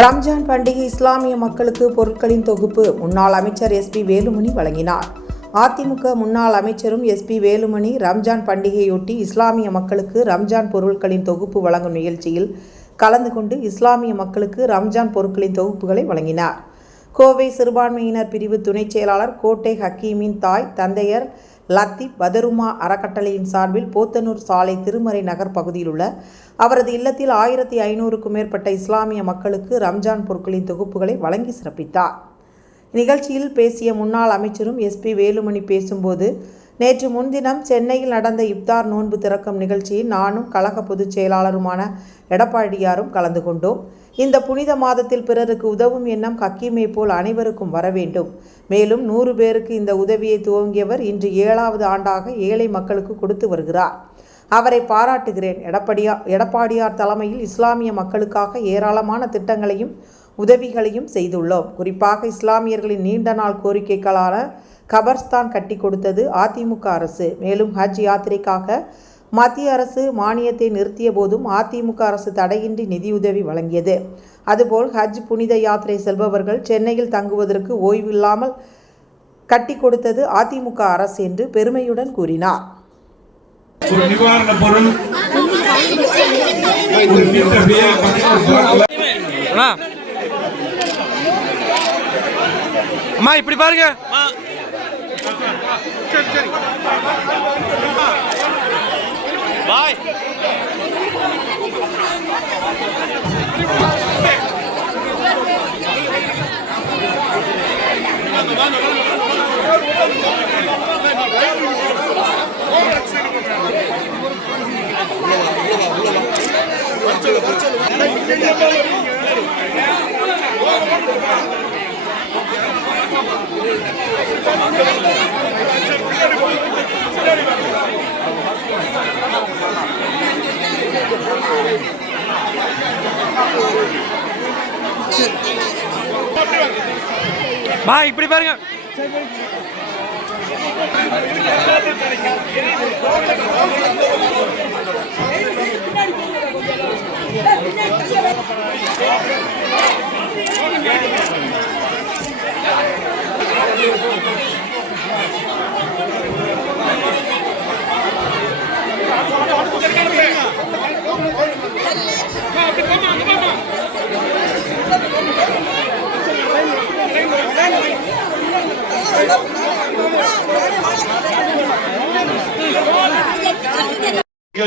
ரம்ஜான் பண்டிகை இஸ்லாமிய மக்களுக்கு பொருட்களின் தொகுப்பு முன்னாள் அமைச்சர் எஸ்பி வேலுமணி வழங்கினார். அதிமுக முன்னாள் அமைச்சரும் எஸ்பி வேலுமணி ரம்ஜான் பண்டிகையொட்டி இஸ்லாமிய மக்களுக்கு ரம்ஜான் பொருட்களின் தொகுப்பு வழங்கும் நிகழ்ச்சியில் கலந்து கொண்டு இஸ்லாமிய மக்களுக்கு ரம்ஜான் பொருட்களின் தொகுப்புகளை வழங்கினார். கோவை சிறுபான்மையினர் பிரிவு துணைச் செயலாளர் கோட்டை ஹக்கீமின் தாய் தந்தையர் லத்தீப் பதருமா அறக்கட்டளையின் சார்பில் போத்தனூர் சாலை திருமறை நகர் பகுதியில் உள்ள அவரது இல்லத்தில் ஆயிரத்தி ஐநூறுக்கும் மேற்பட்ட இஸ்லாமிய மக்களுக்கு ரம்ஜான் பொருட்களின் தொகுப்புகளை வழங்கி சிறப்பித்தார். நிகழ்ச்சியில் பேசிய முன்னாள் அமைச்சரும் எஸ்பி வேலுமணி பேசும்போது நேற்று முன்தினம் சென்னையில் நடந்த இப்தார் நோன்பு திறக்கும் நிகழ்ச்சியில் நானும் கழக பொதுச் செயலாளருமான எடப்பாடியாரும் கலந்து கொண்டோம். இந்த புனித மாதத்தில் பிறருக்கு உதவும் எண்ணம் ஹக்கீமை போல் அனைவருக்கும் வர வேண்டும். மேலும் நூறு பேருக்கு இந்த உதவியை துவங்கியவர் இன்று ஏழாவது ஆண்டாக ஏழை மக்களுக்கு கொடுத்து வருகிறார். அவரை பாராட்டுகிறேன். எடப்பாடியா எடப்பாடியார் தலைமையில் இஸ்லாமிய மக்களுக்காக ஏராளமான திட்டங்களையும் உதவிகளையும் செய்துள்ளோம். குறிப்பாக இஸ்லாமியர்களின் நீண்ட நாள் கோரிக்கைகளான கபர்ஸ்தான் கட்டி கொடுத்தது அதிமுக அரசு. மேலும் ஹஜ் யாத்திரைக்காக மத்திய அரசு மானியத்தை நிறுத்திய போதும் அதிமுக அரசு தடையின்றி நிதியுதவி வழங்கியது. அதுபோல் ஹஜ் புனித யாத்திரை செல்பவர்கள் சென்னையில் தங்குவதற்கு ஓய்வில்லாமல் கட்டி கொடுத்தது அதிமுக அரசு என்று பெருமையுடன் கூறினார். ஒரு நிவாரண பொருள் ஒரு கிட்டத்தட்ட பதினோரு அண்ணா அம்மா இப்படி பாருங்க. பாய். பாய் இப்படி பாருங்க.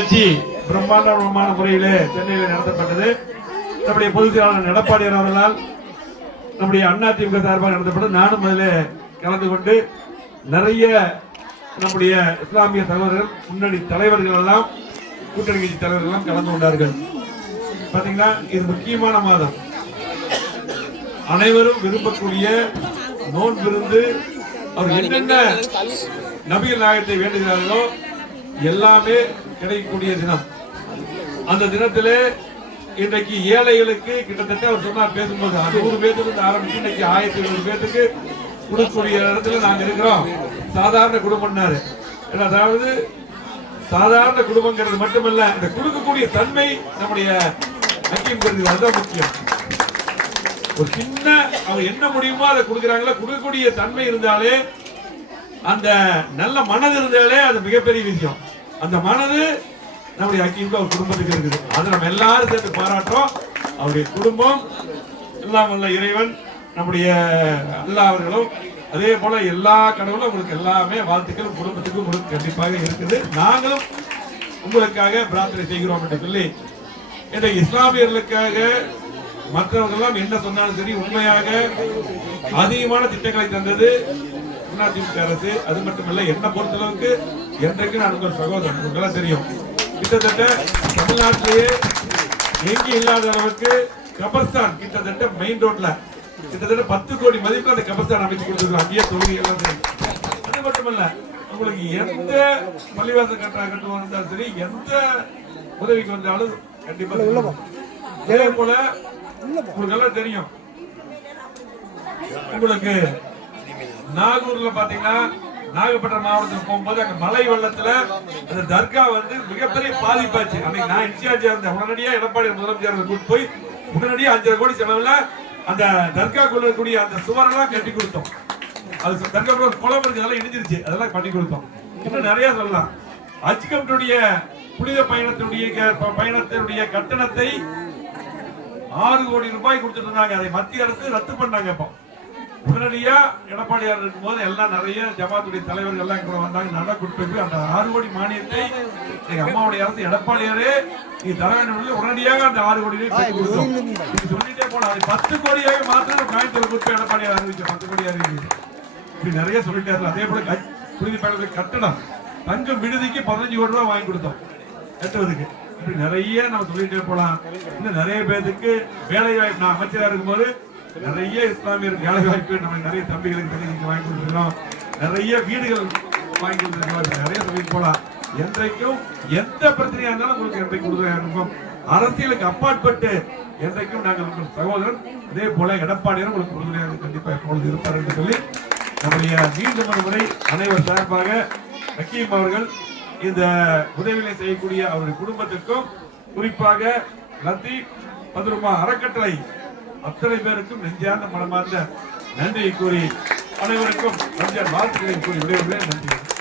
நிகழ்ச்சி பிரம்மாண்டமான முறையிலே சென்னையில் நடத்தப்பட்டது. நம்முடைய பொதுச் செயலாளர் எடப்பாடியார் அவர்களால் நம்முடைய அதிமுக சார்பாக நடத்தப்பட்டது. நானும் அதில் கலந்து கொண்டு நிறைய நம்முடைய இஸ்லாமிய தலைவர்கள் முன்னணி தலைவர்கள் எல்லாம் கூட்டணி கட்சி தலைவர்கள் எல்லாம் கலந்து கொண்டார்கள். பாத்தீங்கன்னா இது முக்கியமான மாதம். அனைவரும் விரும்பக்கூடிய நோன்பிருந்து அவர் என்னென்ன நபிகள் நாயகத்தை வேண்டுகிறார்களோ எல்லாமே கிடைக்கக்கூடிய தினம். அந்த தினத்திலே இன்றைக்கு ஏழைகளுக்கு கிட்டத்தட்ட அவர் சொன்னார் பேசும்போது நூறு பேருக்கு ஆரம்பிச்சு இன்னைக்கு ஆயிரத்தி ஐநூறு பேருக்கு கொடுக்கக்கூடிய இடத்துல நாங்க இருக்கிறோம். சாதாரண குடும்பம்னாரு. அதாவது சாதாரண குடும்பங்கிறது மட்டுமல்ல இந்த கொடுக்கக்கூடிய தன்மை நம்முடைய ஐக்கியம் கருது அதுதான் முக்கியம். ஒரு சின்ன அவங்க என்ன முடியுமோ அதை கொடுக்குறாங்களோ கொடுக்கக்கூடிய தன்மை இருந்தாலே அந்த நல்ல மனது இருந்தாலே அது மிகப்பெரிய விஷயம். அந்த மனது நம்முடைய அக்கிமுக ஒரு குடும்பத்துக்கு இருக்குது. அதை நம்ம எல்லாரும் சேர்ந்து பாராட்டுறோம். அவருடைய குடும்பம் எல்லாம் வல்ல இறைவன் நம்முடைய அல்லாஹ் அவர்களும் அதே போல எல்லா கடவுளும் உங்களுக்கு எல்லாமே வாழ்த்துக்கள் குடும்பத்துக்கும் உங்களுக்கு கண்டிப்பாக இருக்குது. நாங்களும் உங்களுக்காக பிரார்த்தனை செய்கிறோம் என்று சொல்லி இந்த இஸ்லாமியர்களுக்காக மற்றவர்கள் எல்லாம் என்ன சொன்னாலும் சரி உண்மையாக அதிகமான திட்டங்களை தந்தது. அதிமுக அரசு அது மட்டுமல்ல என்ன பொறுத்தளவுக்கு என்றைக்கு நான் உங்கள் சகோதரன். உங்களுக்கு எல்லாம் தெரியும். கிட்டத்தட்ட தமிழ்நாட்டிலேயே எங்கே இல்லாத அளவுக்கு கபர்ஸ்தான் கிட்டத்தட்ட மெயின் ரோட்ல கிட்டத்தட்ட பத்து கோடி மதிப்புல அந்த கபர்ஸ்தான் அமைச்சு கொடுத்துருக்கோம் அங்கேயே தொகுதி எல்லாம் சரி. அது மட்டுமல்ல உங்களுக்கு எந்த பள்ளிவாசல் கட்ட கட்டுவோம் இருந்தாலும் சரி எந்த உதவிக்கு வந்தாலும் கண்டிப்பா. இதே போல உங்களுக்கு எல்லாம் தெரியும். உங்களுக்கு நாகூர்ல பாத்தீங்கன்னா நாகப்பட்டினம் மாவட்டத்துக்கு போகும்போது அங்க மலை வெள்ளத்துல அந்த தர்கா வந்து மிகப்பெரிய பாதிப்பாச்சு. அன்னைக்கு நான் இன்சார்ஜா இருந்தேன். உடனடியா எடப்பாடி முதலமைச்சர் கூட்டு போய் உடனடியாக அஞ்சரை கோடி செலவுல அந்த தர்காக்குள்ள இருக்கக்கூடிய அந்த சுவரெல்லாம் கட்டி கொடுத்தோம். அது தர்காக்குள்ள குளம் இருக்கு இடிஞ்சிருச்சு. அதெல்லாம் பண்ணி கொடுத்தோம். இன்னும் நிறைய சொல்லலாம். ஹஜ் புனித பயணத்தினுடைய க- பயணத்தினுடைய கட்டணத்தை ஆறு கோடி ரூபாய் கொடுத்துட்டு இருந்தாங்க. அதை மத்திய அரசு ரத்து பண்ணாங்க இப்போ உடனடியா எடப்பாடியார் இருக்கும்போது எல்லாம் நிறைய ஜமாத்துடைய தலைவர்கள் எல்லாம் கூட வந்தாங்க. நல்லா கொடுத்து அந்த ஆறு கோடி மானியத்தை எங்க அம்மாவுடைய அரசு எடப்பாடியாரே நீ தர வேண்டும் உடனடியாக அந்த ஆறு கோடி சொல்லிட்டே போனா அது பத்து கோடியாக மாத்திரம் கோயம்புத்தூர் கொடுத்து எடப்பாடியார் அறிவிச்ச பத்து கோடி அறிவிச்சு இப்படி நிறைய சொல்லிட்டாரு. அதே போல புரிதி பயணத்துக்கு கட்டணம். தங்கும் விடுதிக்கு பதினஞ்சு கோடி ரூபாய் வாங்கி கொடுத்தோம். கட்டுவதுக்கு இப்படி நிறைய நம்ம சொல்லிட்டே போலாம். இன்னும் நிறைய பேருக்கு வேலை வாய்ப்பு நான் அமைச்சரா இருக்கும்போது நிறைய இஸ்லாமியர் வேலை வாய்ப்பு நம்ம நிறைய தம்பிகளுக்கு தனி வாங்கி கொடுத்துருக்கோம். நிறைய வீடுகள் வாங்கி கொடுத்துருக்கோம். நிறைய சொல்லிட்டு போலாம். என்றைக்கும் எந்த பிரச்சனையா இருந்தாலும் உங்களுக்கு என்றைக்கு கொடுக்குறோம் இருக்கும் அரசியலுக்கு அப்பாற்பட்டு என்றைக்கும் நாங்கள் உங்கள் சகோதரன் அதே போல எடப்பாடியாரும் உங்களுக்கு உறுதுணையாக கண்டிப்பா எப்பொழுது இருப்பார் என்று சொல்லி நம்முடைய மீண்டும் ஒரு முறை அனைவர் சார்பாக ஹக்கீம் அவர்கள் இந்த உதவிகளை செய்யக்கூடிய அவருடைய குடும்பத்திற்கும் குறிப்பாக லத்தீப் பதுருமா அறக்கட்டளை அத்தனை பேருக்கும் நெஞ்சார்ந்த மனமார்ந்த நன்றியை கூறி அனைவருக்கும் நன்றியார் வாழ்த்துக்களை கூறி விடைபெறுகிறேன். நன்றி.